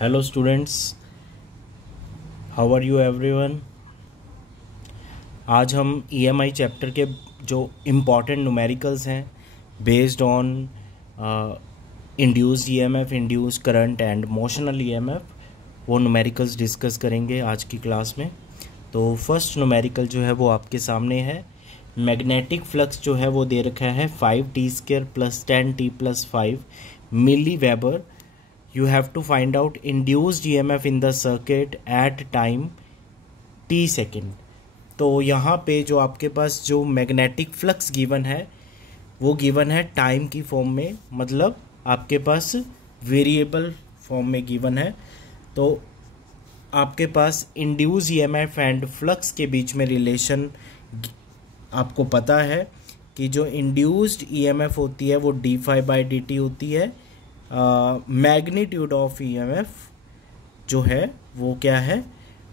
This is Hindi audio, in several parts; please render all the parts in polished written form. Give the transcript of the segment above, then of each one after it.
Hello students, how are you everyone. आज हम ईएमआई चैप्टर के जो इम्पॉर्टेंट न्यूमेरिकल्स हैं based on induced EMF, induced current and motional EMF, वो न्यूमेरिकल्स डिस्कस करेंगे आज की क्लास में। तो फर्स्ट न्यूमेरिकल जो है वो आपके सामने है। मैग्नेटिक फ्लक्स जो है वो दे रखा है 5t² + 10t + 5 milli weber. You have to find out induced EMF in the circuit at time t second। तो यहाँ पे जो आपके पास जो मैग्नेटिक फ्लक्स गिवन है वो गिवन है टाइम की फॉर्म में, मतलब आपके पास वेरिएबल फॉर्म में गिवन है। तो आपके पास इंड्यूस EMF एंड फ्लक्स के बीच में रिलेशन आपको पता है कि जो इंड्यूस्ड EMF होती है वो d∅dt होती है। मैग्नीट्यूड ऑफ EMF जो है वो क्या है,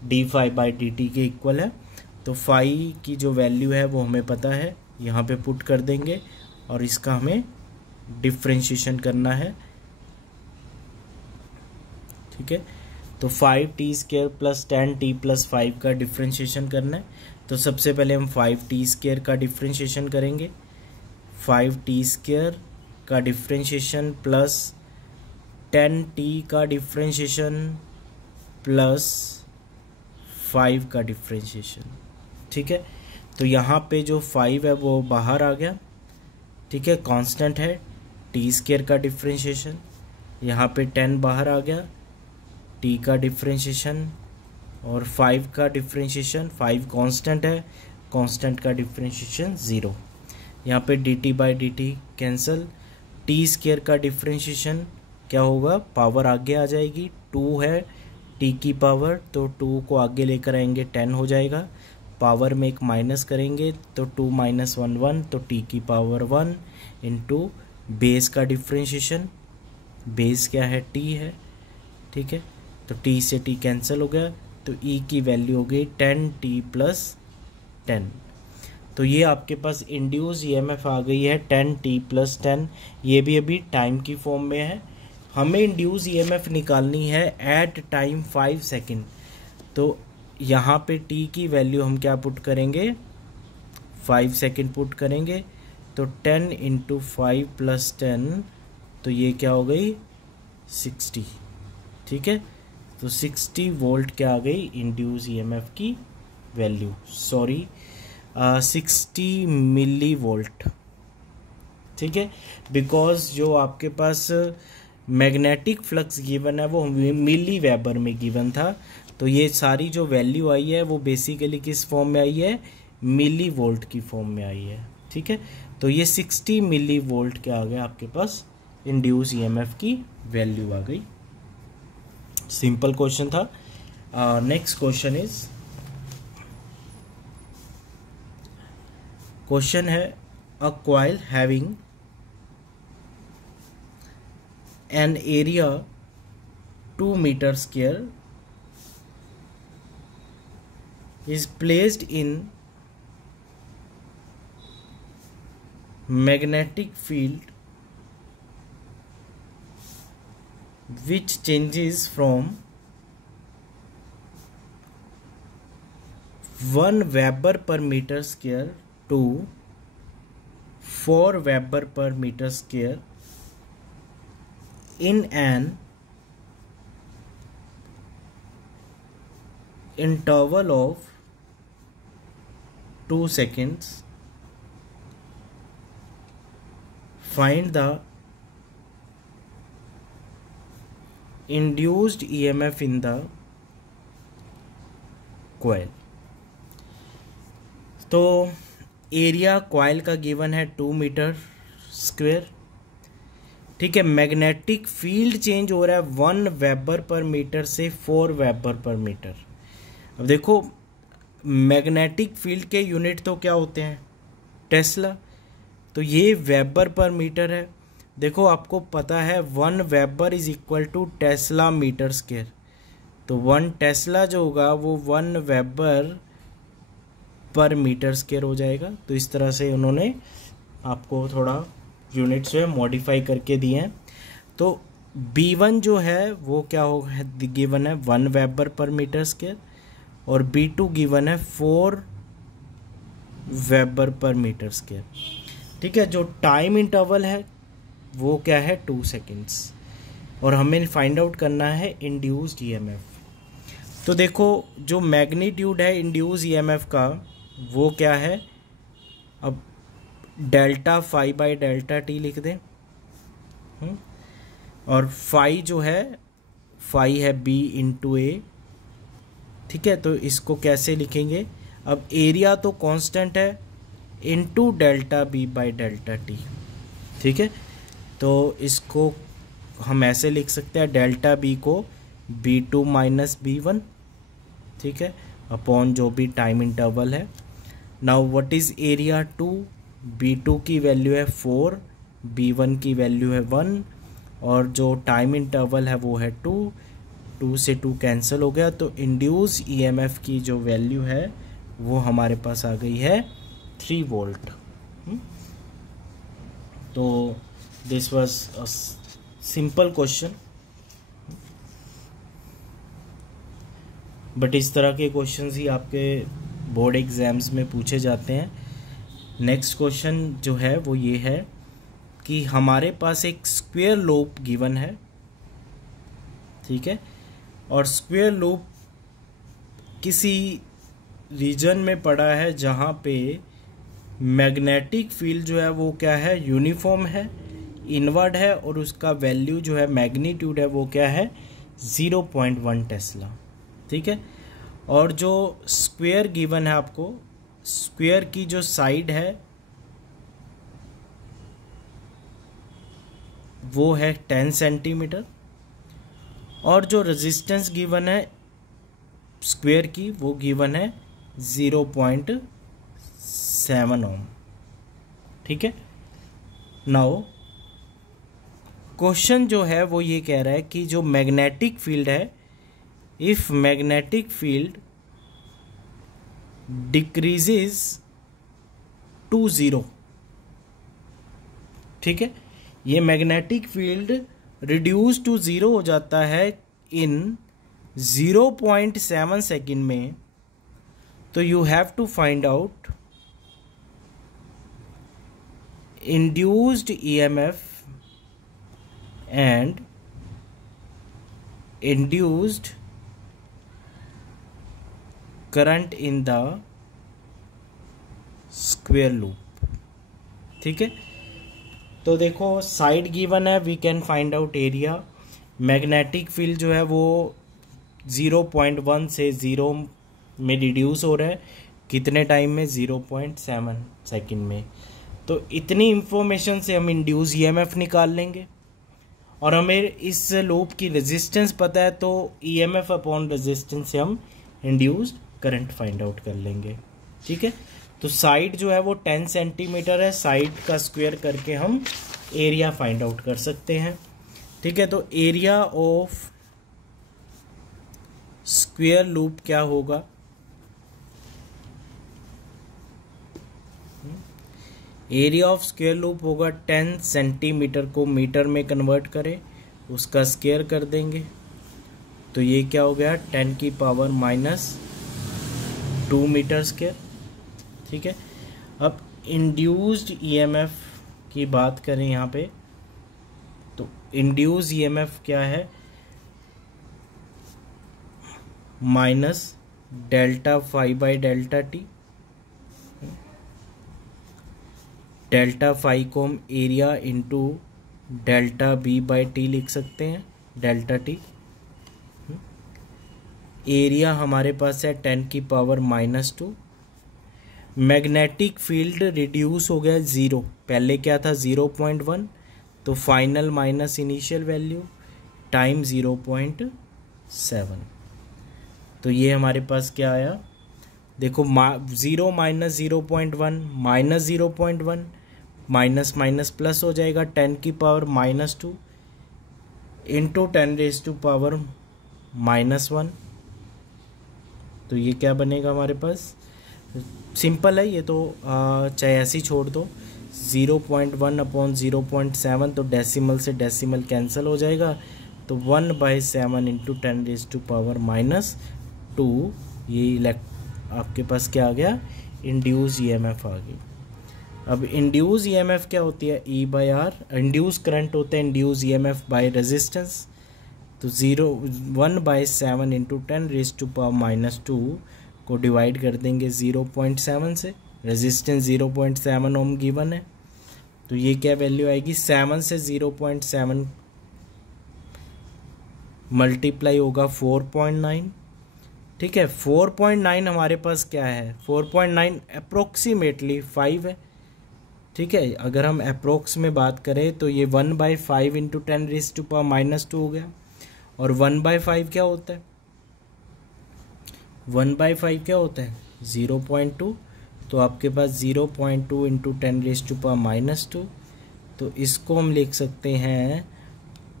d∅dt के इक्वल है। तो फाई की जो वैल्यू है वो हमें पता है, यहाँ पे पुट कर देंगे और इसका हमें डिफ्रेंशिएशन करना है। ठीक है, तो 5t² + 10t + 5 का डिफ्रेंशिएशन करना है। तो सबसे पहले हम 5t² का डिफ्रेंशिएशन करेंगे। 5t² का डिफ्रेंशिएशन प्लस 10t का डिफ्रेंशिएशन प्लस 5 का डिफ्रेंशिएशन। ठीक है, तो यहाँ पे जो 5 है वो बाहर आ गया। ठीक है, कांस्टेंट है। t² का डिफ्रेंशिएशन, यहाँ पे 10 बाहर आ गया, t का डिफ्रेंशिएशन और 5 का डिफ्रेंशिएशन। 5 कांस्टेंट है, कांस्टेंट का डिफ्रेंशिएशन 0। यहाँ पे dt/dt कैंसिल। t² का डिफ्रेंशिएशन क्या होगा, पावर आगे आ जाएगी, 2 है t की पावर, तो 2 को आगे लेकर आएंगे 10 हो जाएगा। पावर में एक माइनस करेंगे तो 2 - 1 1, तो t की पावर 1 इंटू बेस का डिफ्रेंशिएशन। बेस क्या है, t है। ठीक है, तो t से t कैंसिल हो गया, तो e की वैल्यू हो गई 10t + 10। तो ये आपके पास इंड्यूस EMF आ गई है 10t + 10। ये भी अभी टाइम की फॉर्म में है। हमें इंड्यूस EMF निकालनी है एट टाइम 5 सेकेंड। तो यहाँ पे t की वैल्यू हम क्या पुट करेंगे, 5 सेकेंड पुट करेंगे। तो 10 × 5 + 10, तो ये क्या हो गई 60। ठीक है, तो 60 वोल्ट क्या आ गई इंड्यूस EMF की वैल्यू, 60 मिली वोल्ट। ठीक है, बिकॉज जो आपके पास मैग्नेटिक फ्लक्स गिवन है वो मिली वेबर में गिवन था। तो ये सारी जो वैल्यू आई है वो बेसिकली किस फॉर्म में आई है, मिली वोल्ट की फॉर्म में आई है। ठीक है, तो ये 60 मिली वोल्ट क्या आ गया आपके पास, इंड्यूस EMF की वैल्यू आ गई। सिंपल क्वेश्चन था। नेक्स्ट क्वेश्चन इज, क्वेश्चन है a coil having an area 2 m² is placed in magnetic field which changes from 1 Wb/m² to 4 Wb/m² in an interval of 2 seconds. Find the induced EMF in the coil। तो एरिया कॉइल का गिवन है 2 m²। ठीक है, मैग्नेटिक फील्ड चेंज हो रहा है 1 Wb/m से 4 Wb/m। अब देखो, मैग्नेटिक फील्ड के यूनिट तो क्या होते हैं, टेस्ला। तो ये Wb/m है। देखो आपको पता है 1 वेबर = टेस्ला m²। तो 1 टेस्ला जो होगा वो 1 Wb/m² हो जाएगा। तो इस तरह से उन्होंने आपको थोड़ा यूनिट्स जो है मॉडिफाई करके दिए हैं। तो B1 जो है वो क्या होगा, गिवन है 1 वेबर पर मीटर स्क्वायर, और B2 गिवन है 4 वेबर पर मीटर स्क्वायर। ठीक है, जो टाइम इंटरवल है वो क्या है 2 सेकेंड्स, और हमें फाइंड आउट करना है इंड्यूस्ड ईएमएफ। तो देखो जो मैग्नीट्यूड है इंड्यूस ईएमएफ का वो क्या है, अब delta phi by delta T लिख दें, और फाई जो है फाई है बी इंटू ए। ठीक है, तो इसको कैसे लिखेंगे, अब एरिया तो कांस्टेंट है into delta B by delta T. ठीक है, तो इसको हम ऐसे लिख सकते हैं, डेल्टा बी को B2 माइनस B1, ठीक है, अपॉन जो भी टाइम इंटरवल है। Now what is area 2, B2 की वैल्यू है 4, B1 की वैल्यू है 1, और जो टाइम इंटरवल है वो है 2, 2 से 2 कैंसिल हो गया, तो इंड्यूस ईएमएफ की जो वैल्यू है वो हमारे पास आ गई है 3 वोल्ट। तो this was a simple question, but इस तरह के क्वेश्चंस ही आपके बोर्ड एग्जाम्स में पूछे जाते हैं। नेक्स्ट क्वेश्चन जो है वो ये है कि हमारे पास एक स्क्वायर लूप गिवन है, ठीक है, और स्क्वायर लूप किसी रीजन में पड़ा है जहाँ पे मैग्नेटिक फील्ड जो है वो क्या है यूनिफॉर्म है, इनवर्ड है, और उसका वैल्यू जो है मैग्नीट्यूड है वो क्या है 0.1 टेस्ला। ठीक है, और जो स्क्वायर गिवन है आपको, स्क्वायर की जो साइड है वो है 10 सेंटीमीटर, और जो रेजिस्टेंस गिवन है स्क्वायर की वो गिवन है 0.7 ओम। ठीक है, नाउ क्वेश्चन जो है वो ये कह रहा है कि जो मैग्नेटिक फील्ड है, if magnetic field decreases to 0, ठीक है, ये मैग्नेटिक फील्ड रिड्यूस टू 0 हो जाता है इन 0.7 सेकेंड में, तो you have to find out induced EMF and induced current in the square loop. ठीक है, तो देखो साइड गिवन है, we can find out area. Magnetic field जो है वो 0.1 से 0 में रिड्यूस हो रहा है, कितने टाइम में 0.7 सेकेंड में। तो इतनी इंफॉर्मेशन से हम इंड्यूस ईएमएफ निकाल लेंगे, और हमें इस लूप की रेजिस्टेंस पता है, तो ईएमएफ अपॉन रेजिस्टेंस से हम इंड्यूस्ड करंट फाइंड आउट कर लेंगे। ठीक है, तो साइड जो है वो 10 सेंटीमीटर है, साइड का स्क्वायर करके हम एरिया फाइंड आउट कर सकते हैं। ठीक है, तो एरिया ऑफ स्क्वायर लूप क्या होगा, एरिया ऑफ स्क्वायर लूप होगा 10 सेंटीमीटर को मीटर में कन्वर्ट करें, उसका स्क्वायर कर देंगे, तो ये क्या हो गया 10 की पावर -2 मीटर स्क्वायर। ठीक है, अब इंड्यूस्ड ईएमएफ की बात करें यहाँ पे, तो इंड्यूस्ड ईएमएफ क्या है minus delta phi by delta T. Delta phi को हम area into delta B by T लिख सकते हैं, डेल्टा टी। एरिया हमारे पास है 10 की पावर -2। मैग्नेटिक फील्ड रिड्यूस हो गया 0, पहले क्या था 0.1, तो final minus initial value time 0.7, तो ये हमारे पास क्या आया, देखो 0 minus 0.1 minus 0.1, minus minus plus हो जाएगा 10 की power -2 into 10 raise to power -1, तो ये क्या बनेगा हमारे पास, सिंपल है ये तो, चाहे ऐसे ही छोड़ दो, 0.1 अपॉन 0.7, तो डेसिमल से डेसिमल कैंसिल हो जाएगा, तो 1/7 इंटू 10⁻², ये आपके पास क्या आ गया, इंड्यूस ईएमएफ आ गई। अब इंड्यूस ईएमएफ क्या होती है, E/R, इंड्यूस करंट होते हैं इंड्यूस ईएमएफ बाय रेजिस्टेंस, तो 1/7 इंटू 10⁻² को डिवाइड कर देंगे 0.7 से, रेजिस्टेंस 0.7 ओम गिवन है, तो ये क्या वैल्यू आएगी, 7 से 0.7 मल्टीप्लाई होगा 4.9, ठीक है। 4.9 हमारे पास क्या है, 4.9 अप्रोक्सीमेटली 5 है, ठीक है। अगर हम अप्रोक्स में बात करें तो ये 1/5 इंटू 10⁻² हो गया, और 1/5 क्या होता है, 1/5 क्या होता है 0.2, तो आपके पास 0.2 इंटू 10⁻², तो इसको हम लिख सकते हैं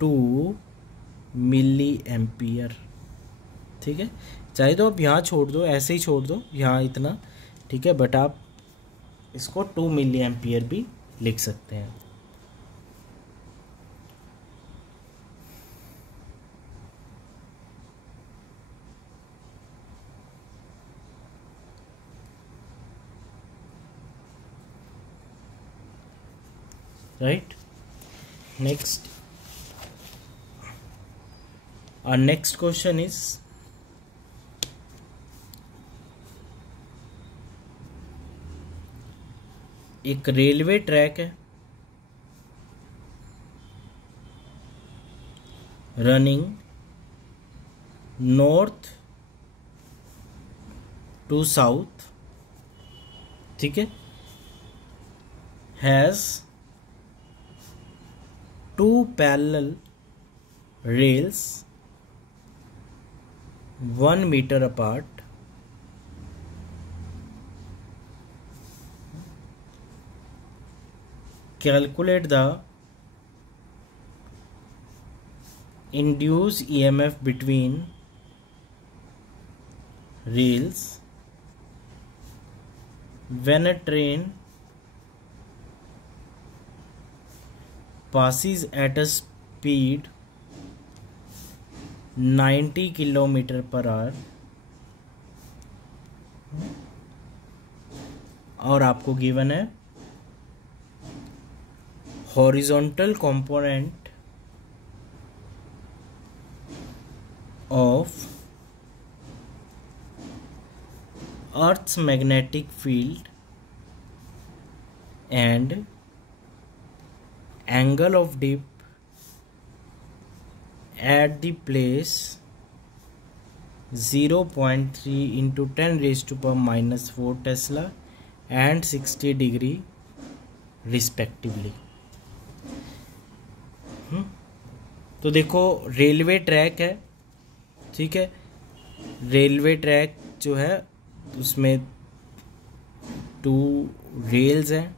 2 मिली एम्पियर, ठीक है। चाहे तो आप यहाँ छोड़ दो, ऐसे ही छोड़ दो यहाँ इतना, ठीक है, बट आप इसको 2 मिली एम्पियर भी लिख सकते हैं। Right, next, our next question is, एक रेलवे ट्रैक है रनिंग नॉर्थ टू साउथ, ठीक है, has 2 parallel rails 1 meter apart, calculate the induced EMF between rails when a train passes at a speed 90 km/h, और आपको गिवन है horizontal component of earth's magnetic field and angle of dip at the place 0.3 into 10⁻⁻4 Tesla and 60 degree respectively। तो देखो रेलवे ट्रैक है, ठीक है, रेलवे ट्रैक जो है उसमें 2 रेल्स हैं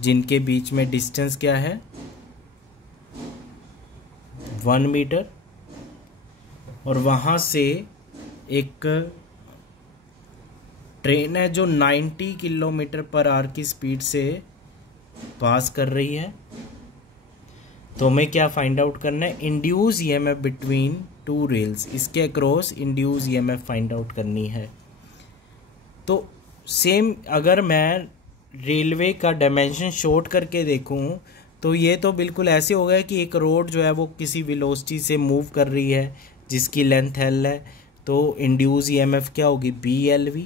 जिनके बीच में डिस्टेंस क्या है 1 मीटर, और वहाँ से एक ट्रेन है जो 90 km/h की स्पीड से पास कर रही है। तो हमें क्या फाइंड आउट करना है, इंड्यूस ईएमएफ बिटवीन 2 रेल्स, इसके across induce EMF find out करनी है। तो सेम अगर मैं रेलवे का डायमेंशन शॉर्ट करके देखूं तो ये तो बिल्कुल ऐसे हो गया कि एक रोड जो है वो किसी वेलोसिटी से मूव कर रही है जिसकी लेंथ एल है, तो इंड्यूस ईएमएफ क्या होगी BLV।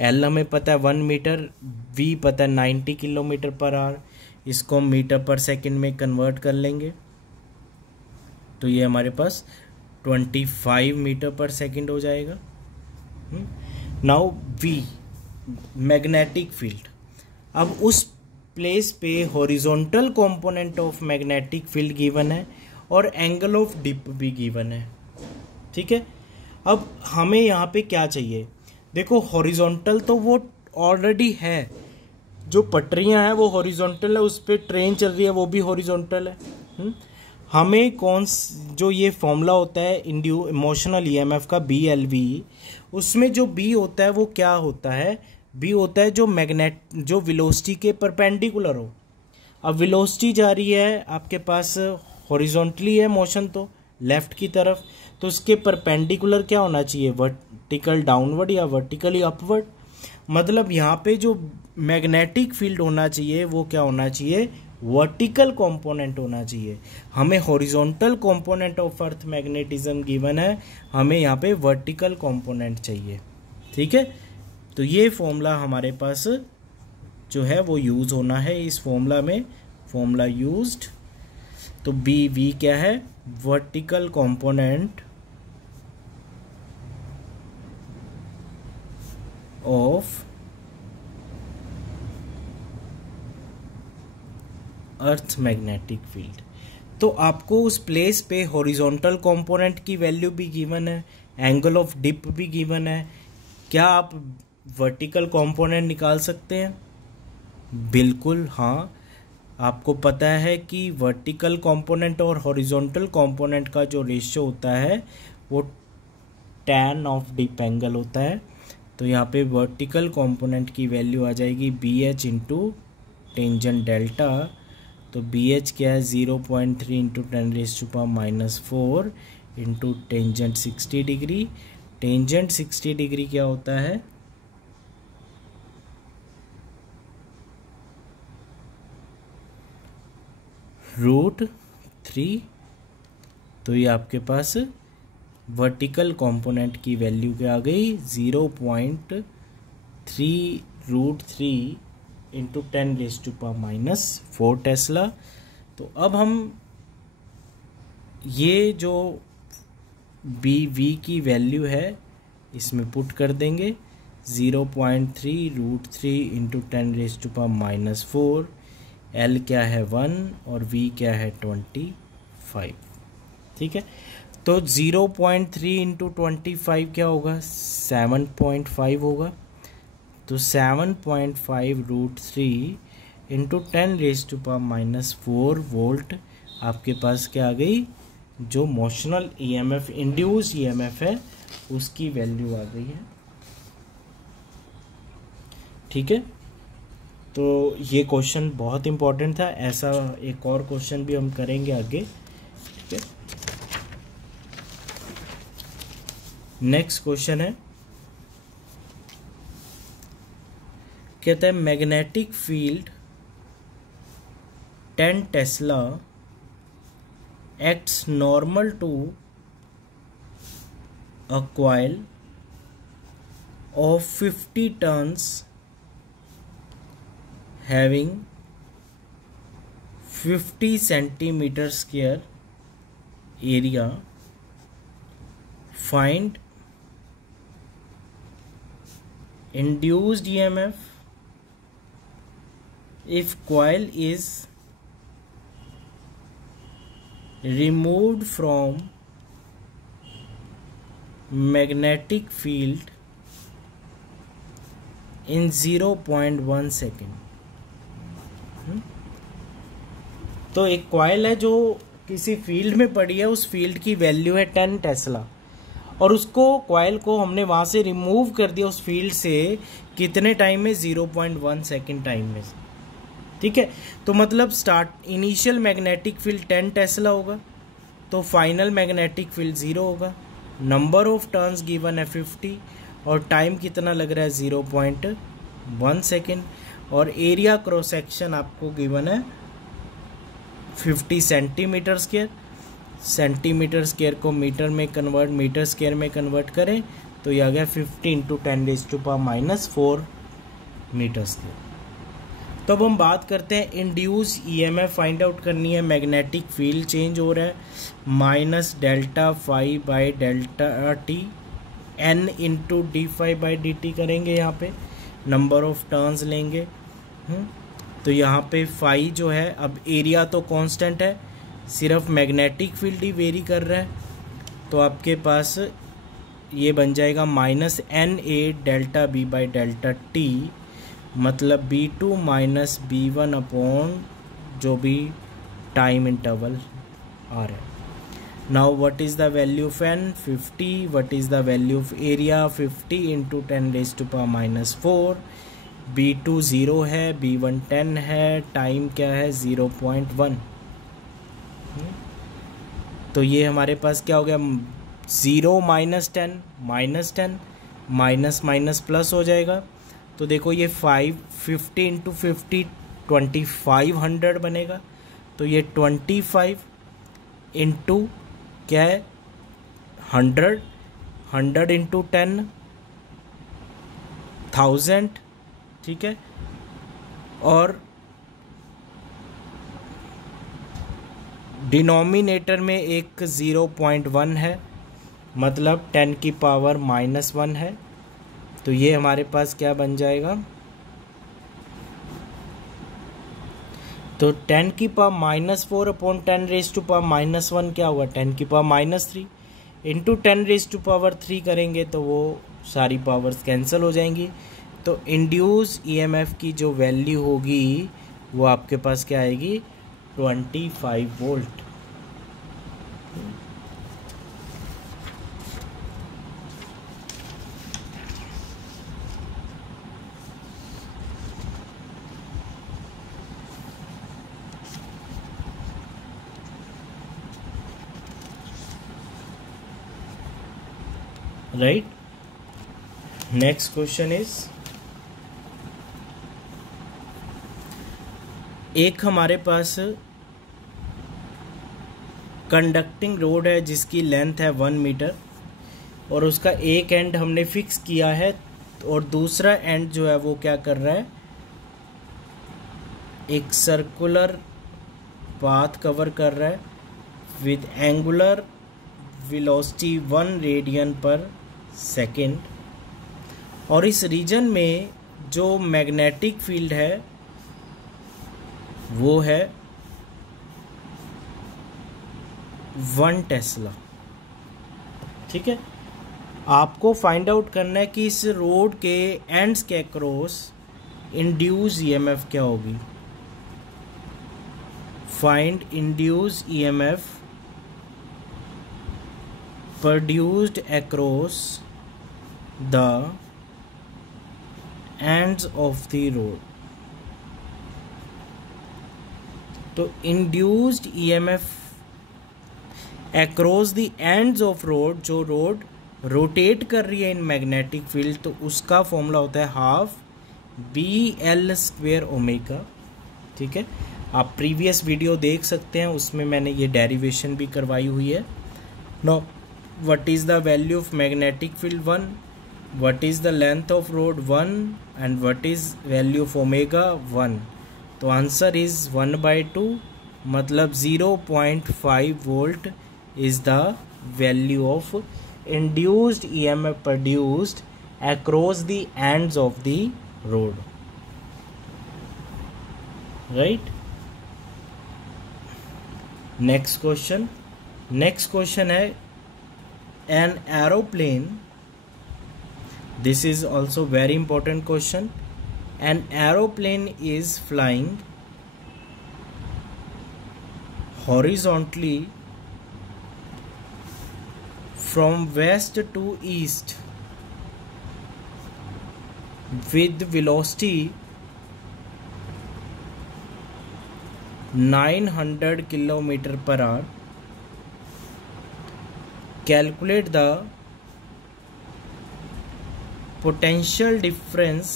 एल हमें पता है 1 मीटर, V पता है 90 km/h, इसको हम मीटर पर सेकंड में कन्वर्ट कर लेंगे, तो ये हमारे पास 25 मीटर पर सेकंड हो जाएगा। नाउ V मैग्नेटिक फील्ड, अब उस प्लेस पे horizontal component of magnetic field given है और एंगल ऑफ डिप भी गिवन है, ठीक है। अब हमें यहाँ पे क्या चाहिए, देखो हॉरिजॉन्टल तो वो ऑलरेडी है, जो पटरियाँ हैं वो हॉरिजॉन्टल है, उस पर ट्रेन चल रही है वो भी हॉरिजॉन्टल है। हमें जो ये फॉर्मूला होता है इमोशनल ईएमएफ का BLV, उसमें जो B होता है वो क्या होता है, B होता है जो वेलोसिटी के परपेंडिकुलर हो। अब वेलोसिटी जा रही है आपके पास हॉरिजॉन्टली है मोशन, तो लेफ्ट की तरफ, तो उसके परपेंडिकुलर क्या होना चाहिए, वर्टिकल डाउनवर्ड या वर्टिकली अपवर्ड। मतलब यहाँ पे जो मैग्नेटिक फील्ड होना चाहिए वो क्या होना चाहिए, वर्टिकल कंपोनेंट होना चाहिए। हमें horizontal component of earth magnetism given है, हमें यहाँ पे वर्टिकल कंपोनेंट चाहिए। ठीक है, तो ये फॉर्मूला हमारे पास जो है वो यूज होना है इस फॉर्मूला में, फॉर्मूला यूज्ड। तो BV क्या है, vertical component of earth magnetic field. तो आपको उस प्लेस पे हॉरिजॉन्टल कंपोनेंट की वैल्यू भी गिवन है, एंगल ऑफ डिप भी गिवन है। क्या आप वर्टिकल कंपोनेंट निकाल सकते हैं? बिल्कुल हाँ, आपको पता है कि वर्टिकल कंपोनेंट और हॉरिजॉन्टल कंपोनेंट का जो रेशियो होता है वो tan ऑफ डिप एंगल होता है। तो यहाँ पे वर्टिकल कंपोनेंट की वैल्यू आ जाएगी BH इंटू टेंजेंट डेल्टा। तो BH क्या है, 0.3 into 10⁻⁻⁴ into tangent 60 degree. Tangent 60 degree क्या होता है, √3। तो ये आपके पास वर्टिकल कंपोनेंट की वैल्यू क्या आ गई, 0.3 √3 इंटू 10⁻⁻⁴ टेस्ला। तो अब हम ये जो BV की वैल्यू है इसमें पुट कर देंगे, 0.3 √3 इंटू 10⁻⁻⁴। L क्या है 1 और V क्या है 25। ठीक है, तो 0.3 इंटू 25 क्या होगा, 7.5 होगा। तो 7.5 √3 इंटू 10⁻⁻⁴ वोल्ट आपके पास क्या आ गई, जो मोशनल EMF इंड्यूस EMF है उसकी वैल्यू आ गई है। ठीक है, तो ये क्वेश्चन बहुत इंपॉर्टेंट था, ऐसा एक और क्वेश्चन भी हम करेंगे आगे। ठीक है, नेक्स्ट क्वेश्चन है, कहता है magnetic field 10 tesla acts normal to a coil of 50 turns having 50 centimeter square area. Find induced EMF if coil is removed from magnetic field in 0.1 second. तो एक कॉइल है जो किसी फील्ड में पड़ी है, उस फील्ड की वैल्यू है 10 टेस्ला, और उसको कॉइल को हमने वहां से रिमूव कर दिया उस फील्ड से, कितने टाइम में, 0.1 सेकेंड टाइम में। ठीक है, तो मतलब इनिशियल मैग्नेटिक फील्ड 10 टेस्ला होगा, तो फाइनल मैग्नेटिक फील्ड 0 होगा। नंबर ऑफ टर्न्स गिवन है 50 और टाइम कितना लग रहा है, 0.1 सेकेंड, और एरिया क्रॉस सेक्शन आपको गिवन है 50 सेंटीमीटर स्क्वायर। सेंटीमीटर स्क्वायर को मीटर स्क्वायर में कन्वर्ट करें तो यह आ गया 50 इंटू 10⁻⁻⁴ मीटर स्क्वायर। तो अब हम बात करते हैं इंड्यूस EMF फाइंड आउट करनी है। मैग्नेटिक फील्ड चेंज हो रहा है, -ΔΦ/ΔT N इंटू dφ/dt करेंगे, यहाँ पे नंबर ऑफ टर्न्स लेंगे। तो यहाँ पे फाई जो है, अब एरिया तो कांस्टेंट है, सिर्फ मैग्नेटिक फील्ड ही वेरी कर रहा है, तो आपके पास ये बन जाएगा -NA∆B/ΔT, मतलब B2 - B1 अपॉन जो भी टाइम इंटरवल आ रहा है। Now what is the value of n 50, what is the value of area 50 into 10⁻⁴, B2 0 है, B1 10 है, टाइम क्या है 0.1। तो ये हमारे पास क्या हो गया 0 -10 -10 माइनस माइनस प्लस हो जाएगा। तो देखो ये 50 इंटू 50 2500 बनेगा। तो ये 25 इंटू क्या है 100 इंटू 10,000, ठीक है। और डिनोमिनेटर में एक 0.1 है, मतलब 10⁻⁻1 है। तो ये हमारे पास क्या बन जाएगा, तो 10⁻⁻4 अपॉन 10⁻⁻1 क्या होगा 10⁻³ इंटू 10⁻³ करेंगे तो वो सारी पावर्स कैंसिल हो जाएंगी। तो इंड्यूस ईएमएफ की जो वैल्यू होगी वो आपके पास क्या आएगी 25 volt. Right. Next question is, एक हमारे पास कंडक्टिंग रोड है जिसकी लेंथ है 1 मीटर और उसका एक एंड हमने फिक्स किया है और दूसरा एंड जो है वो क्या कर रहा है, एक सर्कुलर पाथ कवर कर रहा है विद एंगुलर वेलोसिटी 1 रेडियन पर सेकेंड। और इस रीजन में जो मैग्नेटिक फील्ड है वो है 1 टेस्ला, ठीक है। आपको फाइंड आउट करना है कि इस रोड के एंड्स के अक्रॉस इंड्यूस ईएमएफ क्या होगी। Find induce EMF produced across the ends of the road। तो induced EMF across the ends of road, जो रोड रोटेट कर रही है इन मैग्नेटिक फील्ड, तो उसका फॉर्मूला होता है हाफ BL² ओमेगा, ठीक है। आप प्रीवियस वीडियो देख सकते हैं, उसमें मैंने ये डेरिवेशन भी करवाई हुई है। No what is the value of magnetic field 1, what is the length of road 1 and what is value of omega 1। तो आंसर इज 1/2, मतलब 0.5 volt is the value of induced EMF produced across the ends of the road, right। next question है an aeroplane, this is also very important question, an aeroplane is flying horizontally from west to east with velocity 900 km/h। Calculate the potential difference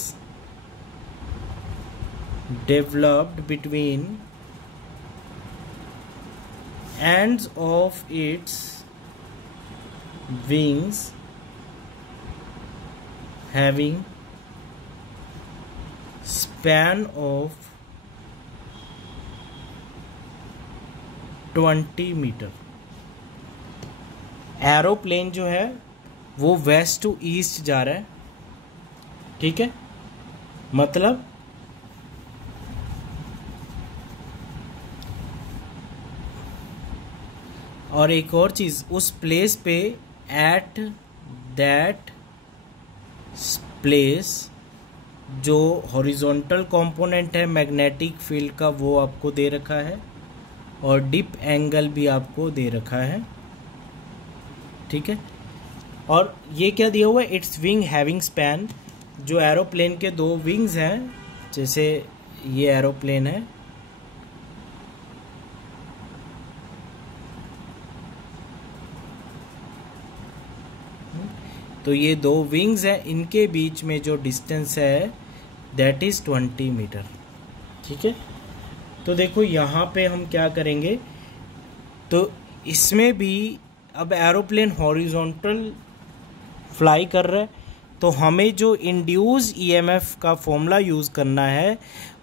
developed between ends of its wings having span of 20 metre. Aeroplane जो है वो वेस्ट टू ईस्ट जा रहा है, ठीक है। मतलब और एक और चीज, उस प्लेस पे एट दैट प्लेस जो हॉरिजॉन्टल कंपोनेंट है मैग्नेटिक फील्ड का वो आपको दे रखा है और डिप एंगल भी आपको दे रखा है, ठीक है। और ये क्या दिया हुआ है, इट्स विंग हैविंग स्पैन, जो एरोप्लेन के 2 विंग्स हैं, जैसे ये एरोप्लेन है, तो ये 2 विंग्स हैं, इनके बीच में जो डिस्टेंस है दैट इज 20 मीटर, ठीक है। तो देखो यहाँ पे हम क्या करेंगे, तो इसमें भी अब एरोप्लेन हॉरिजॉन्टल फ्लाई कर रहा है, तो हमें जो इंड्यूस ईएमएफ का फॉर्मूला यूज़ करना है,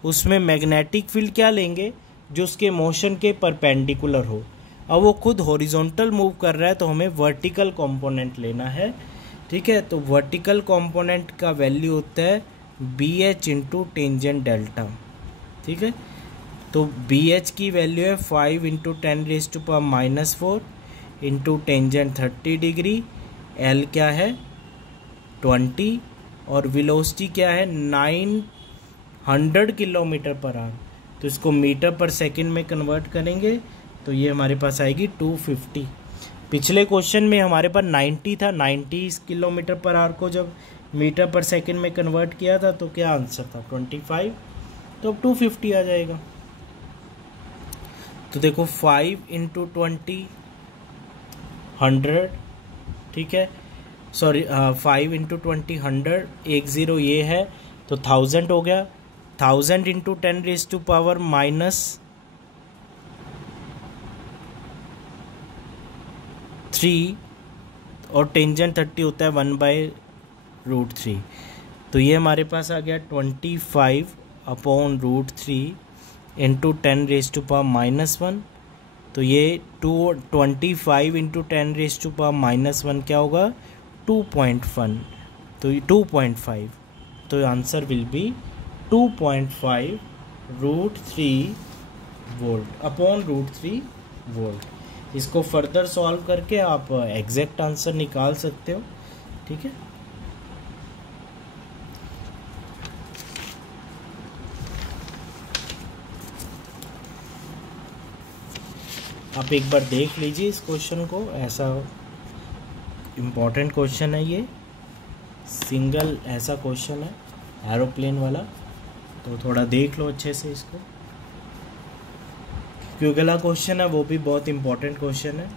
उसमें मैग्नेटिक फील्ड क्या लेंगे, जो उसके मोशन के परपेंडिकुलर हो। अब वो खुद हॉरिजॉन्टल मूव कर रहा है, तो हमें वर्टिकल कंपोनेंट लेना है, ठीक है। तो वर्टिकल कंपोनेंट का वैल्यू होता है B H into tangent delta, ठीक है। तो बी एच की वैल्यू है 5 into 10⁻⁻⁴ into tangent 30 degree, L क्या है 20, और वेलोसिटी क्या है 900 किलोमीटर पर आवर। तो इसको मीटर पर सेकंड में कन्वर्ट करेंगे तो ये हमारे पास आएगी 250। पिछले क्वेश्चन में हमारे पास 90 था, 90 किलोमीटर पर आवर को जब मीटर पर सेकंड में कन्वर्ट किया था तो क्या आंसर था 25, तो अब 250 आ जाएगा। तो देखो 5 इंटू 20 100, ठीक है, सॉरी 5 इंटू 20 100, 10 ये है तो 1000 हो गया, 1000 इंटू 10⁻³ और टेंजेंट 30 होता है 1/√3, तो ये हमारे पास आ गया 25/√3 इंटू 10⁻⁻1, तो ये 25 इंटू 10⁻⁻1 क्या होगा 2.1, तो 2.5, तो answer will be 2.5√3 volt upon √3 volt. इसको फर्दर सॉल्व करके आप एग्जैक्ट आंसर निकाल सकते हो, ठीक है। आप एक बार देख लीजिए इस क्वेश्चन को, ऐसा इम्पॉर्टेंट क्वेश्चन है, ये सिंगल ऐसा क्वेश्चन है एरोप्लेन वाला, तो थोड़ा देख लो अच्छे से इसको, क्योंकि अगला क्वेश्चन है वो भी बहुत इम्पॉर्टेंट क्वेश्चन है।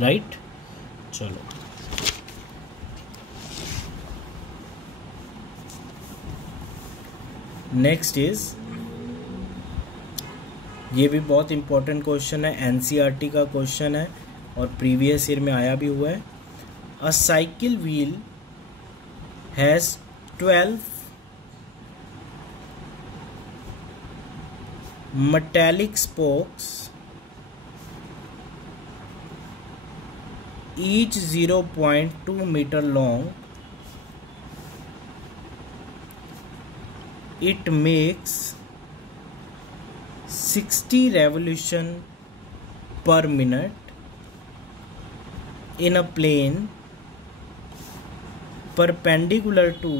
राइट, चलो नेक्स्ट इज, ये भी बहुत इंपॉर्टेंट क्वेश्चन है, एनसीईआरटी का क्वेश्चन है और प्रीवियस ईयर में आया भी हुआ है। अ cycle wheel has 12 metallic spokes, each 0.2 meter long. It makes 60 revolution per minute in a plane perpendicular to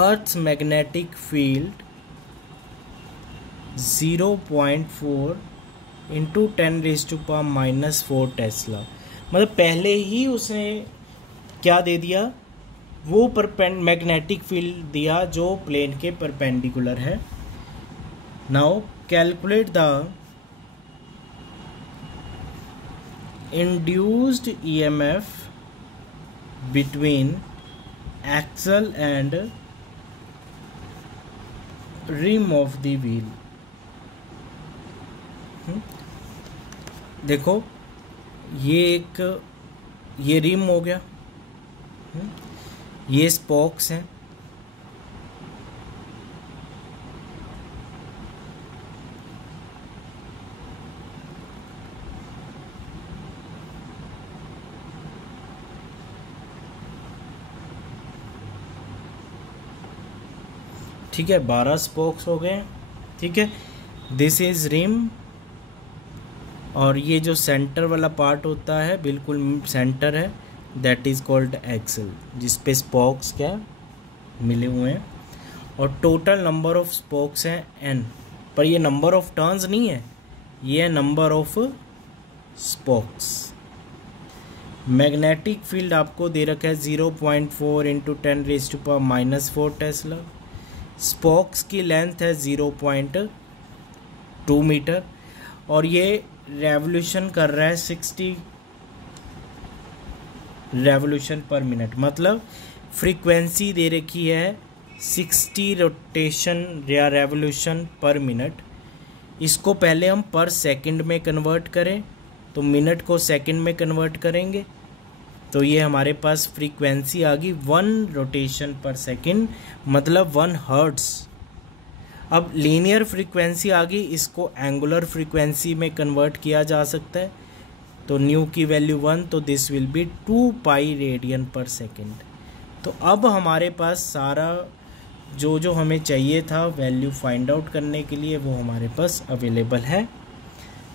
Earth's magnetic field 0.4 into 10⁻⁻⁴ Tesla. मतलब पहले ही उसने क्या दे दिया, वो मैग्नेटिक फील्ड दिया जो प्लेन के परपेंडिकुलर है। Now calculate the induced EMF between axle and rim of the wheel. देखो ये रिम हो गया, ये स्पोक्स हैं, ठीक है, 12 स्पोक्स हो गए। ठीक है, दिस इज रिम, और ये जो सेंटर वाला पार्ट होता है बिल्कुल सेंटर है, दैट इज कॉल्ड एक्सल, जिस पे स्पोक्स क्या मिले हुए हैं। और टोटल नंबर ऑफ स्पोक्स हैं n, पर ये नंबर ऑफ टर्न्स नहीं है, ये है number of spokes. Magnetic field आपको दे रखा है 0.4 इंटू 10⁻⁻4 टेस्ला। स्पोक्स की लेंथ है 0.2 मीटर, और ये रेवोल्यूशन कर रहा है 60 रेवोल्यूशन पर मिनट, मतलब फ्रीक्वेंसी दे रखी है 60 रोटेशन या रेवोल्यूशन पर मिनट। इसको पहले हम पर सेकंड में कन्वर्ट करें, तो मिनट को सेकंड में कन्वर्ट करेंगे, तो ये हमारे पास फ्रीक्वेंसी आ गई 1 रोटेशन पर सेकंड, मतलब 1 हर्ट्ज। अब लीनियर फ्रीक्वेंसी आ गई, इसको एंगुलर फ्रीक्वेंसी में कन्वर्ट किया जा सकता है, तो न्यू की वैल्यू 1, तो this will be 2 pi radian पर सेकंड। तो अब हमारे पास सारा जो हमें चाहिए था वैल्यू फाइंड आउट करने के लिए वो हमारे पास अवेलेबल है।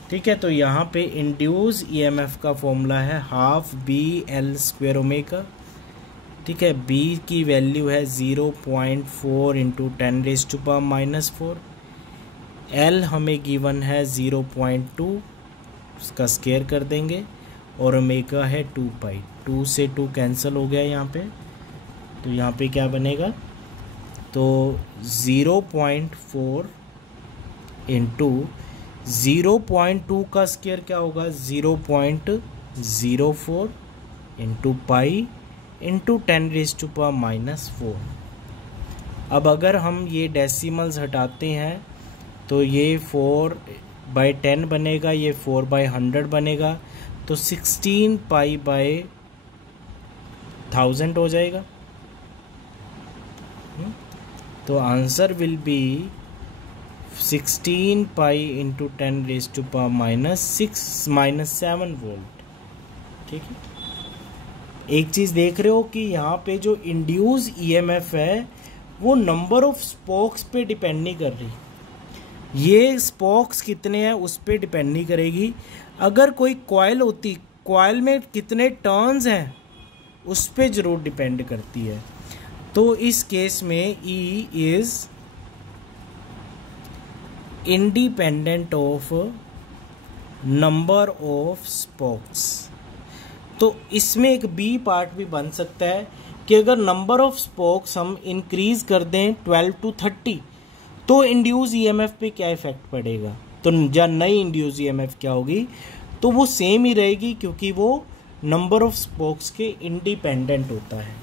ठीक है, तो यहाँ पे इंड्यूस ईएमएफ का फॉर्मूला है हाफ BL² ओमेगा। ठीक है, B की वैल्यू है 0.4 इंटू 10⁻⁻4, L हमें गिवन है 0.2, उसका स्केयर कर देंगे, और ओमेगा है 2 पाई। 2 से 2 कैंसिल हो गया यहाँ पे, तो यहाँ पे क्या बनेगा, तो 0.4 इंटू 0.2 का स्केयर क्या होगा, 0.04 इंटू पाई इंटू 10⁻⁻4। अब अगर हम ये डेसिमल्स हटाते हैं तो ये 4/10 बनेगा, ये 4/100 बनेगा, तो 16 पाई/1000 हो जाएगा। तो answer will be 16 pi into 10⁻⁻6-7 volt. ठीक है, एक चीज़ देख रहे हो कि यहाँ पे जो इंड्यूस ईएमएफ है वो नंबर ऑफ स्पोक्स पे डिपेंड नहीं कर रही, ये स्पोक्स कितने हैं उस पे डिपेंड नहीं करेगी। अगर कोई कॉइल होती, कॉइल में कितने टर्न्स हैं उस पे ज़रूर डिपेंड करती है। तो इस केस में E is independent of number of spokes. तो इसमें एक बी पार्ट भी बन सकता है कि अगर नंबर ऑफ स्पोक्स हम इंक्रीज कर दें 12 to 30, तो इंड्यूस ईएमएफ पे क्या इफेक्ट पड़ेगा, तो या नई इंड्यूस ईएमएफ क्या होगी, तो वो सेम ही रहेगी, क्योंकि वो नंबर ऑफ स्पोक्स के इंडिपेंडेंट होता है।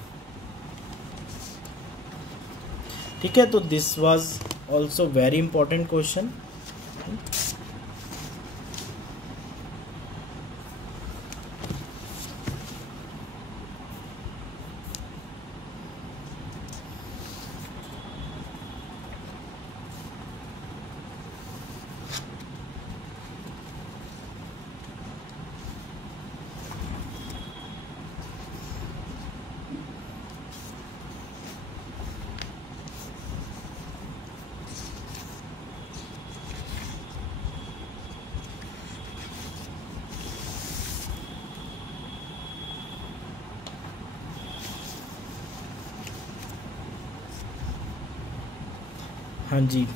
ठीक है, तो this was also very important question. हाँ जी,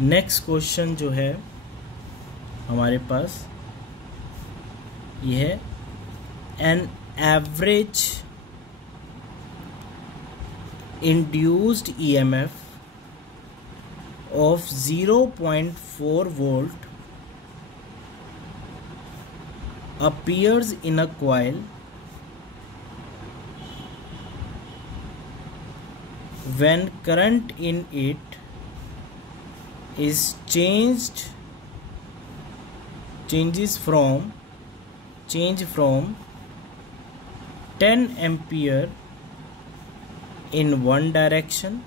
नेक्स्ट क्वेश्चन जो है हमारे पास ये है, an average induced EMF of 0.4 volt appears in a coil when current in it is changes from 10 ampere in one direction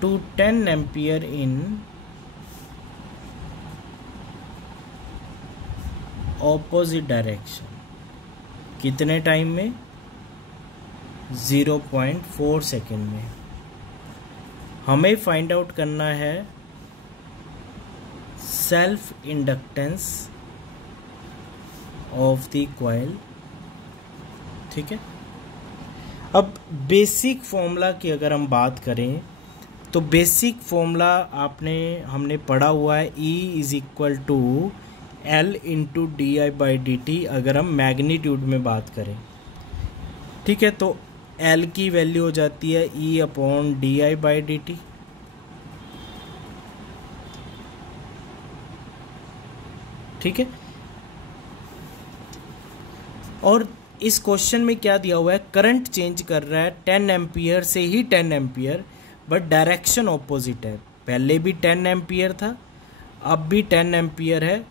to 10 ampere in opposite direction। कितने टाइम में, 0.4 सेकेंड में। हमें फाइंड आउट करना है self inductance of the coil. ठीक है, अब बेसिक फॉर्मूला की अगर हम बात करें तो बेसिक फॉर्मूला हमने पढ़ा हुआ है, E is equal to L into DI/dt अगर हम मैग्नीट्यूड में बात करें। ठीक है, तो L की वैल्यू हो जाती है E/DI/dt। ठीक है, और इस क्वेश्चन में क्या दिया हुआ है, करंट चेंज कर रहा है 10 एम्पियर से ही 10 एम्पियर, बट डायरेक्शन ऑपोजिट है। पहले भी 10 एम्पियर था, अब भी 10 एम्पियर है,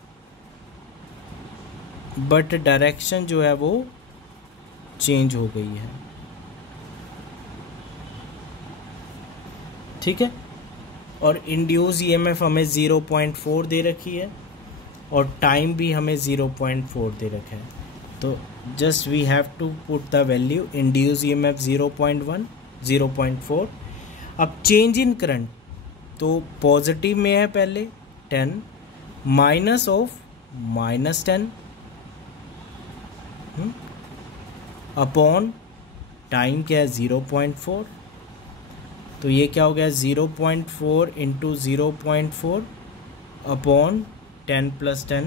बट डायरेक्शन जो है वो चेंज हो गई है। ठीक है, और इंड्यूस ईएमएफ हमें 0.4 दे रखी है और टाइम भी हमें 0.4 दे रखा है। तो just we have to put the value induce EMF 0.1, 0.4। अब चेंज इन करंट तो पॉजिटिव में है पहले 10 माइनस ऑफ -10 अपॉन टाइम क्या है 0.4। तो ये क्या हो गया 0.4 इंटू 0.4 अपॉन 10 + 10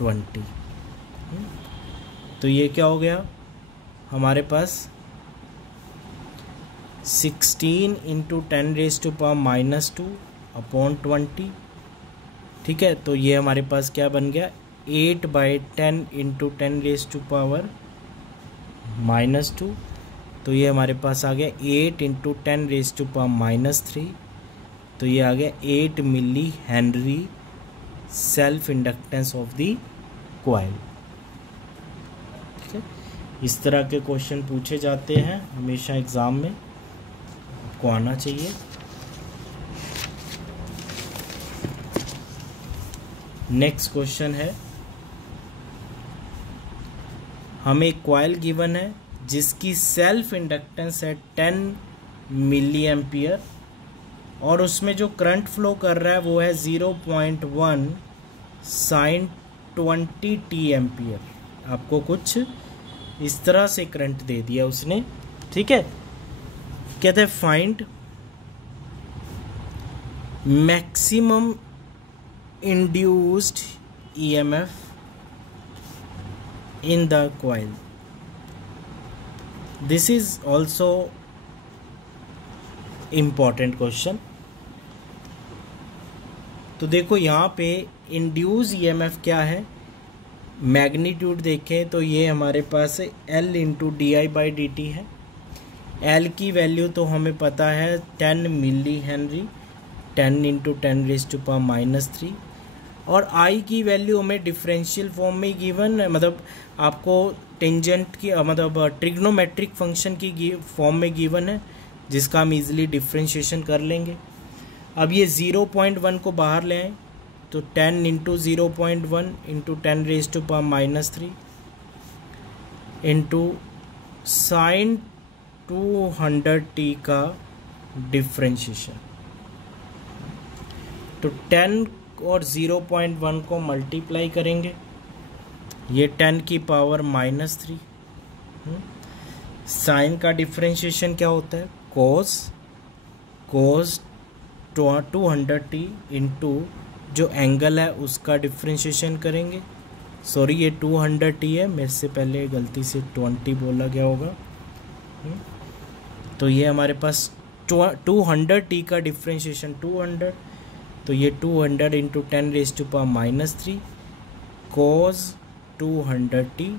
20। तो ये क्या हो गया हमारे पास 16 इंटू 10⁻² अपॉन 20। ठीक है, तो ये हमारे पास क्या बन गया 8/10 इंटू 10⁻²। तो ये हमारे पास आ गया 8 इंटू 10⁻³ तो ये आ गया 8 milli henry self inductance of the coil. ठीक है, इस तरह के क्वेश्चन पूछे जाते हैं हमेशा एग्जाम में, आपको आना चाहिए। नेक्स्ट क्वेश्चन है, हमें कॉइल गिवन है जिसकी सेल्फ इंडक्टेंस है 10 मिली एम्पियर और उसमें जो करंट फ्लो कर रहा है वो है 0.1 sin 20t एम्पियर। आपको कुछ इस तरह से करंट दे दिया उसने। ठीक है, कहते हैं find maximum induced EMF in the coil. This is also important question. तो देखो यहाँ पे इंड्यूस ईएमएफ क्या है, मैग्नीट्यूड देखें तो ये हमारे पास L इंटू DI/dt है। L की वैल्यू तो हमें पता है 10 मिली हेनरी, 10 इंटू 10⁻³ और I की वैल्यू हमें डिफरेंशियल फॉर्म में गिवन है, मतलब आपको टेंजेंट की मतलब ट्रिग्नोमेट्रिक फंक्शन की फॉर्म में गिवन है, जिसका हम इजीली डिफरेंशिएशन कर लेंगे। अब ये 0.1 को बाहर ले आए तो 10 into 0.1 into 10⁻³ into sine 200t का डिफरेंशिएशन। तो 10 और 0.1 को मल्टीप्लाई करेंगे, ये 10 की पावर -3। साइन का डिफरेंशिएशन क्या होता है कोस 200t इंटू जो एंगल है उसका डिफरेंशिएशन करेंगे। सॉरी ये 200t है, मेरे से पहले गलती से 20 बोला गया होगा। तो ये हमारे पास 200t का डिफरेंशिएशन 200, तो ये 200 इंटू 10⁻³ cos 200t।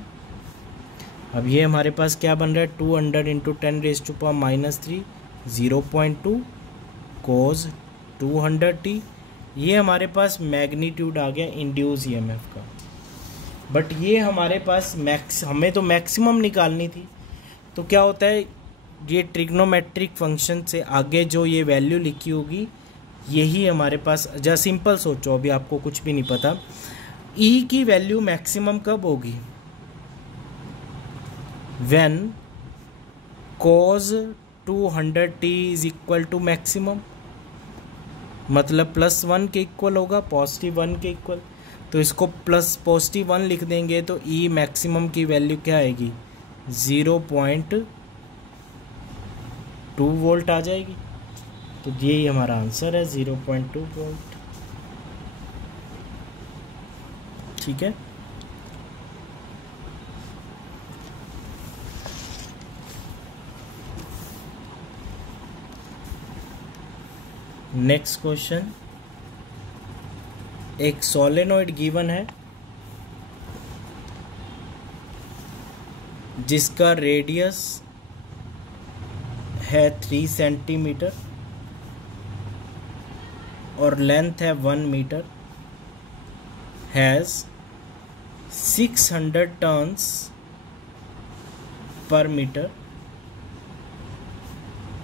अब ये हमारे पास क्या बन रहा है 200 इंटू 10⁻³ 0.2 cos 200t। ये हमारे पास मैग्नीट्यूड आ गया इंड्यूस ईएमएफ का। बट ये हमारे पास हमें तो मैक्सिमम निकालनी थी। तो क्या होता है ये ट्रिग्नोमेट्रिक फंक्शन से आगे जो ये वैल्यू लिखी होगी यही हमारे पास, जहाँ सिंपल सोचो अभी आपको कुछ भी नहीं पता, E की वैल्यू मैक्सिमम कब होगी when cos 200t is equal to maximum, मतलब +1 के इक्वल होगा, +1 के इक्वल। तो इसको +1 लिख देंगे तो ई मैक्सिमम की वैल्यू क्या आएगी, 0.2 वोल्ट आ जाएगी। तो यही हमारा आंसर है, 0.2 वोल्ट। ठीक है, नेक्स्ट क्वेश्चन। एक सोलेनॉइड गिवन है जिसका रेडियस है 3 सेंटीमीटर और लेंथ है 1 metre, has 600 turns per metre.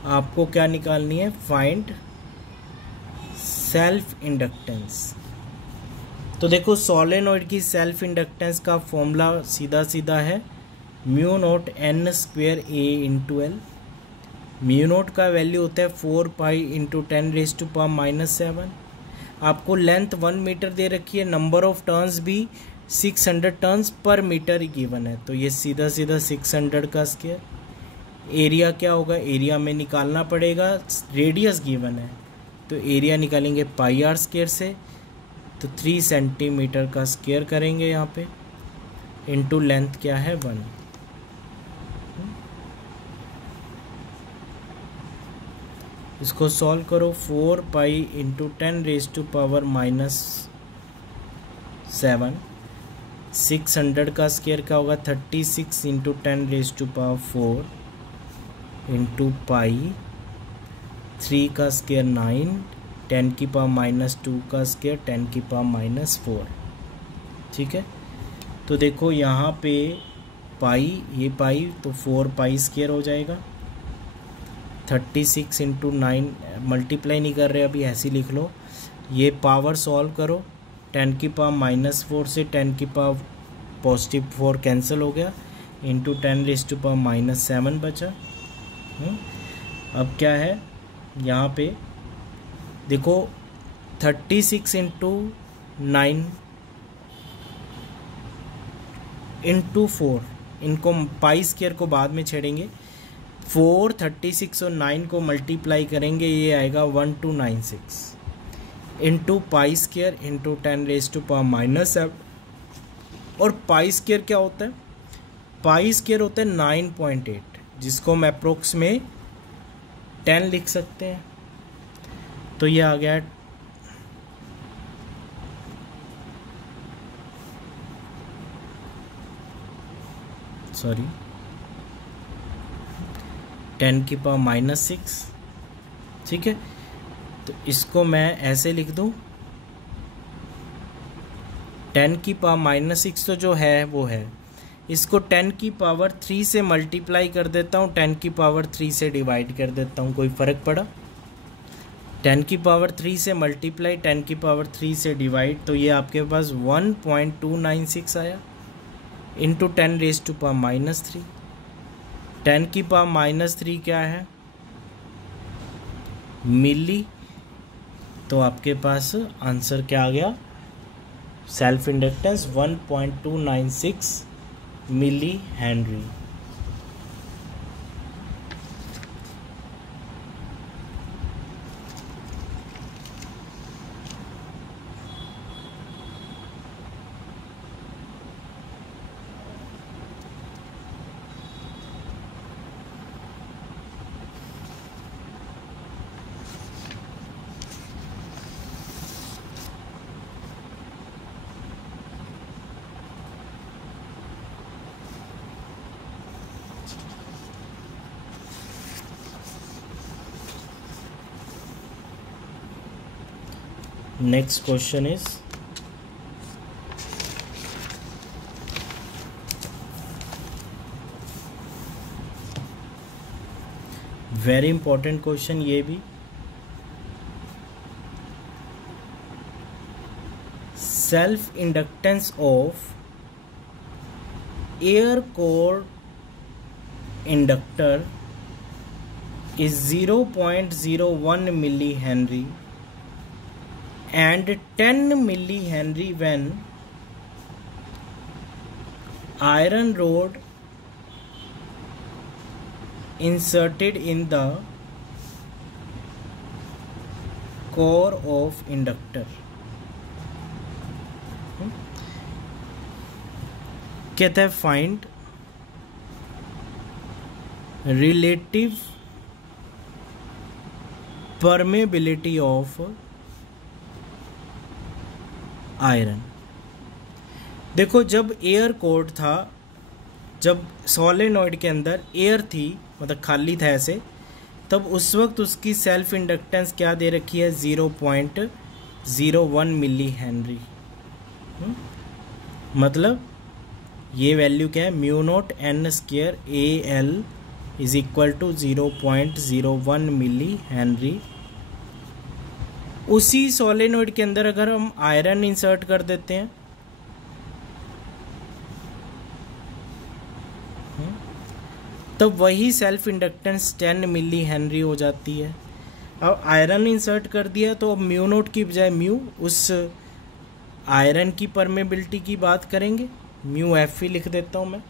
आपको क्या निकालनी है, फाइंड सेल्फ इंडक्टेंस। तो देखो सोलेनॉइड की सेल्फ इंडक्टेंस का फॉर्मूला सीधा सीधा है mu not n square a into L. Mu naught का वैल्यू होता है 4 पाई इंटू 10⁻⁻⁷। आपको लेंथ 1 मीटर दे रखी है, नंबर ऑफ टर्न्स भी 600 टर्न्स पर मीटर ही गिवन है, तो ये सीधा सीधा 600 का स्क्वायर। एरिया क्या होगा, एरिया में निकालना पड़ेगा, रेडियस गिवन है तो एरिया निकालेंगे पाई आर स्क्वायर से, तो 3 सेंटीमीटर का स्क्वायर करेंगे यहाँ पे, इनटू लेंथ क्या है 1। इसको सॉल्व करो, 4 पाई इंटू 10⁻⁻⁷। 600 का स्क्वायर क्या होगा, 36 इंटू 10⁻⁴ इंटू पाई, 3 का स्क्वायर 9, 10⁻⁻² का स्क्वायर 10⁻⁻⁴। ठीक है, तो देखो यहाँ पे पाई, ये पाई तो 4 पाई स्क्वायर हो जाएगा। 36 इंटू 9 मल्टीप्लाई नहीं कर रहे अभी, ऐसे लिख लो। ये पावर सॉल्व करो, 10⁻⁻⁴ से 10⁻⁻⁴ कैंसिल हो गया, इंटू 10⁻⁻⁷ बचा। अब क्या है यहाँ पे देखो, 36 इंटू 9 इंटू 4, इनको पाई स्क्वायर को बाद में छेड़ेंगे। 4, 36 और 9 को मल्टीप्लाई करेंगे, ये आएगा 1296 इंटू पाई स्क्वायर इंटू 10⁻⁻⁷। और पाई स्क्वायर क्या होता है, पाई स्क्वायर होता है 9.8, जिसको हम अप्रोक्स में 10 लिख सकते हैं। तो ये आ गया 10⁻⁻⁶। ठीक है, तो इसको मैं ऐसे लिख दूं, 10⁻⁻⁶ तो जो है वो है, इसको 10⁻³ से मल्टीप्लाई कर देता हूँ, 10⁻³ से डिवाइड कर देता हूँ, कोई फ़र्क पड़ा। 10⁻³ से मल्टीप्लाई, 10⁻³ से डिवाइड, तो ये आपके पास 1.296 आया इंटू 10⁻⁻3। 10⁻³ क्या है, मिली। तो आपके पास आंसर क्या आ गया, self inductance 1.296 milli henry. Next question is, very important question ये भी, self inductance of air core inductor is 0.01 millihenry and 10 millihenry when iron rod inserted in the core of inductor. कहता है find relative permeability of iron. देखो जब एयर कोर था, जब सोलेनॉइड के अंदर एयर थी, मतलब खाली था ऐसे, तब उस वक्त उसकी सेल्फ इंडक्टेंस क्या दे रखी है 0.01 मिली हेनरी। मतलब ये वैल्यू क्या है, mu naught N square A L is equal to 0.01 milli henry. उसी सोलेनॉइड के अंदर अगर हम आयरन इंसर्ट कर देते हैं तब वही सेल्फ इंडक्टेंस 10 मिली हेनरी हो जाती है। अब आयरन इंसर्ट कर दिया तो अब म्यू नोट की बजाय म्यू उस आयरन की परमेबिलिटी की बात करेंगे, म्यू एफ ही लिख देता हूँ मैं,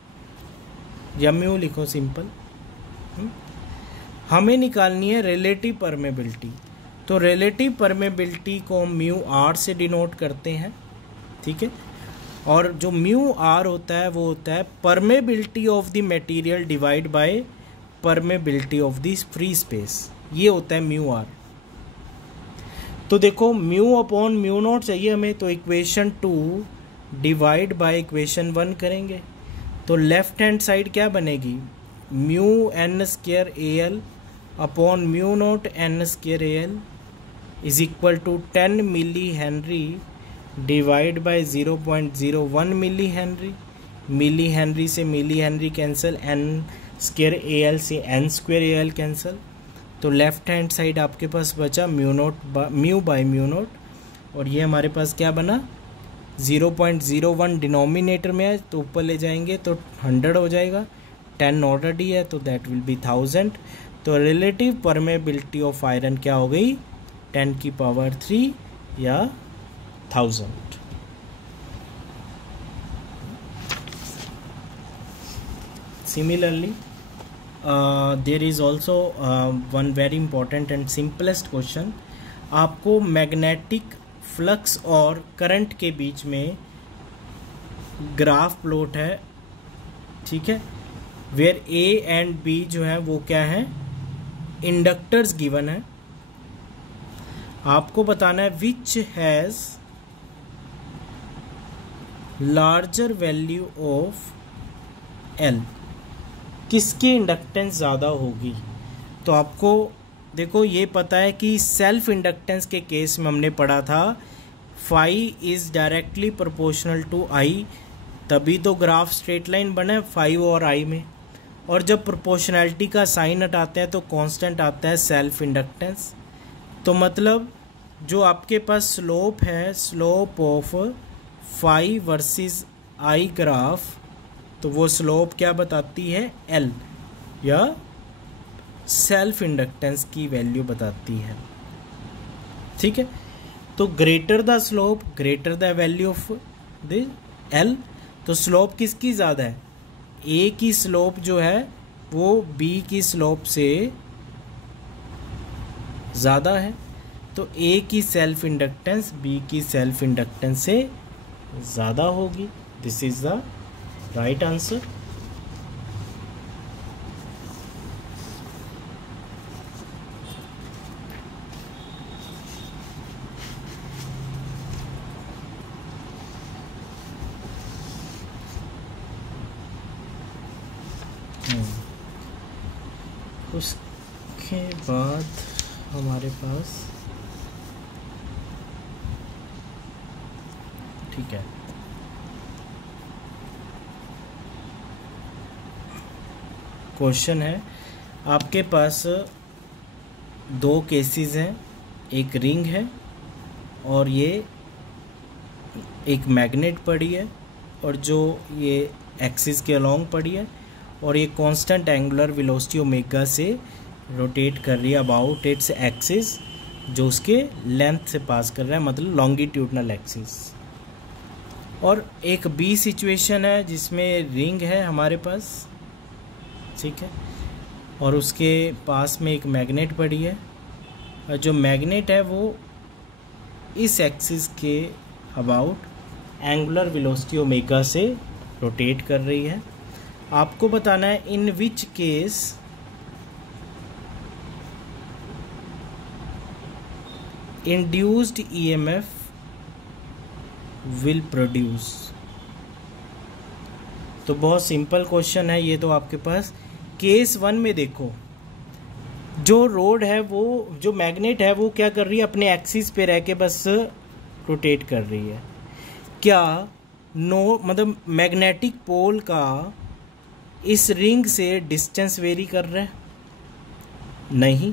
या म्यू लिखो सिंपल। हमें निकालनी है रिलेटिव परमेबिलिटी, तो रिलेटिव परमेबिलिटी को म्यू आर से डिनोट करते हैं, ठीक है। और जो म्यू आर होता है वो होता है permeability of the material divide by permeability of the free space, ये होता है म्यू आर। तो देखो म्यू अपॉन म्यू नॉट चाहिए हमें, तो इक्वेशन 2 डिवाइड बाय इक्वेशन 1 करेंगे, तो लेफ्ट हैंड साइड क्या बनेगी, mu N square A L upon mu naught N square A L is equal to 10 milli henry divide by 0.01 milli henry. Milli henry से milli henry cancel, N square A L से N square A L cancel, तो लेफ्ट हैंड साइड आपके पास बचा म्यू बाय म्यू नोट, और ये हमारे पास क्या बना 0.01 डिनोमिनेटर में है तो ऊपर ले जाएंगे तो 100 हो जाएगा, 10 ऑलरेडी है तो दैट विल बी 1000। तो रिलेटिव परमेबिलिटी ऑफ आयरन क्या हो गई 10 की पावर 3 या 1000। Similarly, there is also one very important and simplest question। आपको मैग्नेटिक फ्लक्स और करंट के बीच में ग्राफ प्लॉट है, ठीक है, वेयर ए एंड बी जो है वो क्या है इंडक्टर्स गिवन है। आपको बताना है which has larger value of L, किसकी इंडक्टेंस ज़्यादा होगी। तो आपको देखो ये पता है कि सेल्फ इंडक्टेंस के केस में हमने पढ़ा था phi is directly proportional to I, तभी तो ग्राफ स्ट्रेट लाइन बना है 5 और आई में। और जब प्रोपोर्शनैलिटी का साइन हटाते हैं तो कांस्टेंट आता है सेल्फ इंडक्टेंस। तो मतलब जो आपके पास स्लोप है, slope of 5 versus I graph, तो वो स्लोप क्या बताती है एल, या सेल्फ इंडक्टेंस की वैल्यू बताती है, ठीक है। तो greater the slope greater the value of the L, तो स्लोप किसकी ज़्यादा है, ए की स्लोप जो है वो बी की स्लोप से ज़्यादा है, तो ए की सेल्फ इंडक्टेंस बी की सेल्फ इंडक्टेंस से ज़्यादा होगी। This is the right answer. उसके बाद हमारे पास, ठीक है, क्वेश्चन है आपके पास 2 केसेस हैं, एक रिंग है और ये एक मैग्नेट पड़ी है और जो ये एक्सिस के अलोंग पड़ी है, और ये कांस्टेंट एंगुलर वेलोसिटी ओमेगा से रोटेट कर रही है अबाउट इट्स एक्सिस, जो उसके लेंथ से पास कर रहा है, मतलब लॉन्गिट्यूडनल एक्सिस। और एक बी सिचुएशन है जिसमें रिंग है हमारे पास, ठीक है, और उसके पास में एक मैग्नेट पड़ी है, और जो मैग्नेट है वो इस एक्सिस के अबाउट एंगुलर वेलोसिटी ओमेगा से रोटेट कर रही है। आपको बताना है in which case induced EMF will produce. तो बहुत सिंपल क्वेश्चन है ये तो आपके पास। केस 1 में देखो, जो रोड है वो, जो मैग्नेट है वो क्या कर रही है, अपने एक्सिस पे रह के बस रोटेट कर रही है। क्या मतलब मैग्नेटिक पोल का इस रिंग से डिस्टेंस वेरी कर रहा है? नहीं,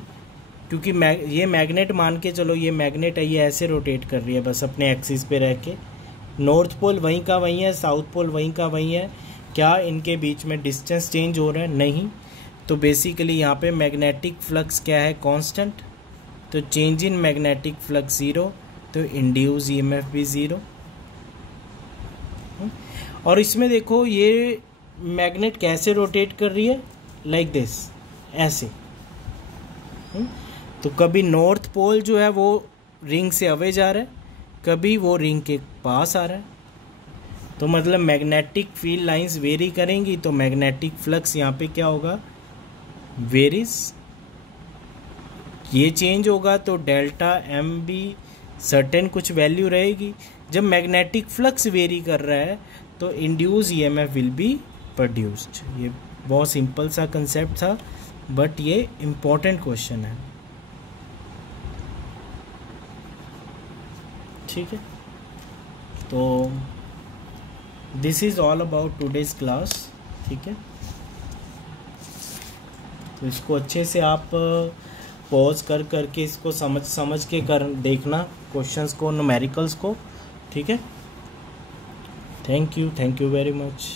क्योंकि ये मैग्नेट मान के चलो, ये मैग्नेट है, ये ऐसे रोटेट कर रही है बस अपने एक्सिस पे रह के। नॉर्थ पोल वहीं का वहीं है, साउथ पोल वहीं का वहीं है। क्या इनके बीच में डिस्टेंस चेंज हो रहा है? नहीं। तो बेसिकली यहाँ पे मैग्नेटिक फ्लक्स क्या है, कांस्टेंट। तो चेंज इन मैग्नेटिक फ्लक्स 0, तो इंड्यूस ईएमएफ भी 0। और इसमें देखो ये मैग्नेट कैसे रोटेट कर रही है, लाइक दिस, ऐसे। तो कभी नॉर्थ पोल जो है वो रिंग से अवे जा रहा है, कभी वो रिंग के पास आ रहा है। तो मतलब मैग्नेटिक फील्ड लाइंस वेरी करेंगी, तो मैग्नेटिक फ्लक्स यहाँ पे क्या होगा, वेरीज। ये चेंज होगा तो डेल्टा एम भी सर्टेन कुछ वैल्यू रहेगी। जब मैग्नेटिक फ्लक्स वेरी कर रहा है तो induce EMF will be produced. ये बहुत सिंपल सा कंसेप्ट था, बट ये इम्पोर्टेंट क्वेश्चन है, ठीक है। तो this is all about today's class, ठीक है। तो इसको अच्छे से आप पॉज कर करके इसको समझ के कर देखना क्वेश्चंस को, न्यूमेरिकल्स को, ठीक है। Thank you very much.